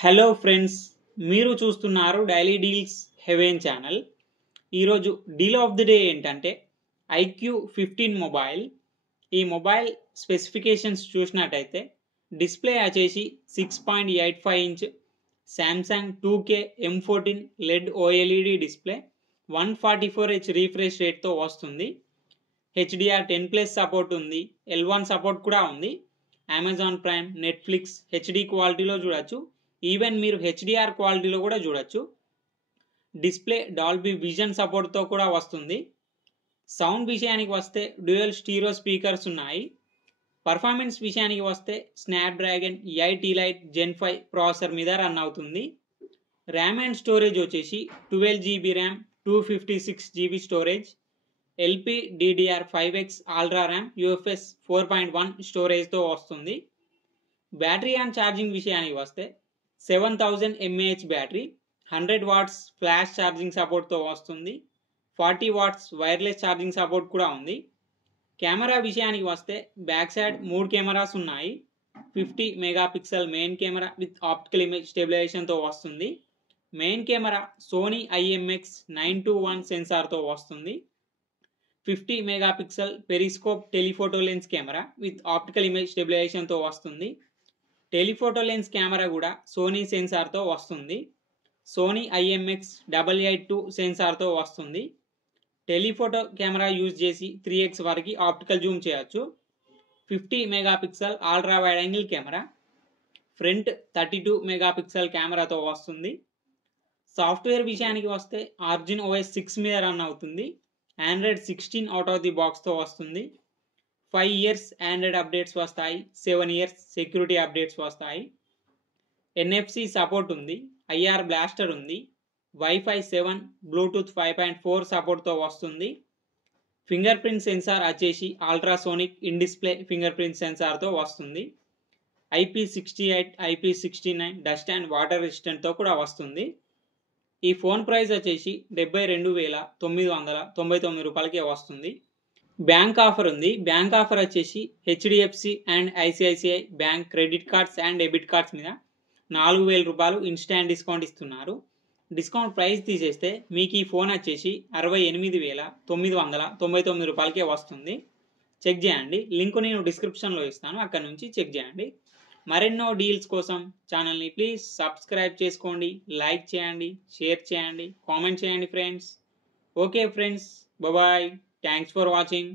Hello friends, మీరు చూస్తున్నారు daily deals haven channel. ఈరోజు డీల్ ఆఫ్ ది డే ఏంటంటే IQ15 మొబైల్. ఈ మొబైల్ స్పెసిఫికేషన్స్ చూసినట్టయితే డిస్ప్లే వచ్చేసి 6.85 inch Samsung 2K M14 LED OLED display 144Hz refresh రేట్తో వస్తుంది. HDR10+ సపోర్ట్ ఉంది, L1 సపోర్ట్ కూడా ఉంది. అమెజాన్ ప్రైమ్, నెట్ఫ్లిక్స్ హెచ్డి క్వాలిటీలో చూడొచ్చు, ఈవెన్ మీరు HDR క్వాలిటీలో కూడా చూడొచ్చు. డిస్ప్లే డాల్బీ విజన్ సపోర్ట్తో కూడా వస్తుంది. సౌండ్ విషయానికి వస్తే డ్యూయల్ స్టీరియో స్పీకర్స్ ఉన్నాయి. పర్ఫార్మెన్స్ విషయానికి వస్తే స్నాప్డ్రాగన్ 8 Elite Gen 5 ప్రాసెసర్ మీద రన్ అవుతుంది. ర్యామ్ అండ్ స్టోరేజ్ వచ్చేసి 12GB RAM, 256GB storage, LPDDR5X ultra RAM, UFS 4.1 స్టోరేజ్తో వస్తుంది. బ్యాటరీ అండ్ ఛార్జింగ్ విషయానికి వస్తే 7000 mAh battery, 100 watts flash charging సపోర్ట్తో వస్తుంది. 40 వాట్స్ వైర్లెస్ ఛార్జింగ్ సపోర్ట్ కూడా ఉంది. కెమెరా విషయానికి వస్తే బ్యాక్ సైడ్ 3 కెమెరాస్ ఉన్నాయి. 50 megapixel main camera with optical image స్టెబిలైజేషన్తో వస్తుంది. మెయిన్ కెమెరా సోనీ IMX921 సెన్సార్తో వస్తుంది. 50 megapixel periscope telephoto lens camera with optical image స్టెబిలైజేషన్తో వస్తుంది. టెలిఫోటో లెన్స్ కెమెరా కూడా సోనీ సెన్సార్తో వస్తుంది. సోనీ IMX882 సెన్సార్తో వస్తుంది. టెలిఫోటో కెమెరా యూజ్ చేసి 3x వరకు ఆప్టికల్ జూమ్ చేయొచ్చు. 50 megapixel ultra wide angle camera, front 32 megapixel కెమెరాతో వస్తుంది. సాఫ్ట్వేర్ విషయానికి వస్తే ఆర్జిన్ OS 6 మీద రన్ అవుతుంది. Android 16 అవుట్ ఆఫ్ ది బాక్స్తో వస్తుంది. 5 years ఆండ్రాయిడ్ అప్డేట్స్ వస్తాయి, 7 years సెక్యూరిటీ అప్డేట్స్ వస్తాయి. NFC సపోర్ట్ ఉంది, IR బ్లాస్టర్ ఉంది, Wi-Fi 7, బ్లూటూత్ 5.4 సపోర్ట్తో వస్తుంది. ఫింగర్ ప్రింట్ సెన్సార్ వచ్చేసి ultrasonic in display fingerprint సెన్సార్తో వస్తుంది. IP68, IP69 dust and water రెసిస్టెంట్తో కూడా వస్తుంది. ఈ ఫోన్ ప్రైస్ వచ్చేసి 72,999 రూపాయలకే వస్తుంది. బ్యాంక్ ఆఫర్ ఉంది. బ్యాంక్ ఆఫర్ వచ్చేసి HDFC and ICICI bank credit cards and debit cards మీద 4,000 రూపాయలు ఇన్స్టాంట్ డిస్కౌంట్ ఇస్తున్నారు. డిస్కౌంట్ ప్రైస్ తీసేస్తే మీకు ఈ ఫోన్ వచ్చేసి 68,999 రూపాయలకే వస్తుంది. చెక్ చేయండి, లింక్ నేను డిస్క్రిప్షన్లో ఇస్తాను, అక్కడ నుంచి చెక్ చేయండి. మరెన్నో డీల్స్ కోసం ఛానల్ని ప్లీజ్ సబ్స్క్రైబ్ చేసుకోండి, లైక్ చేయండి, షేర్ చేయండి, కామెంట్ చేయండి friends. Okay friends, bye. Thanks for watching.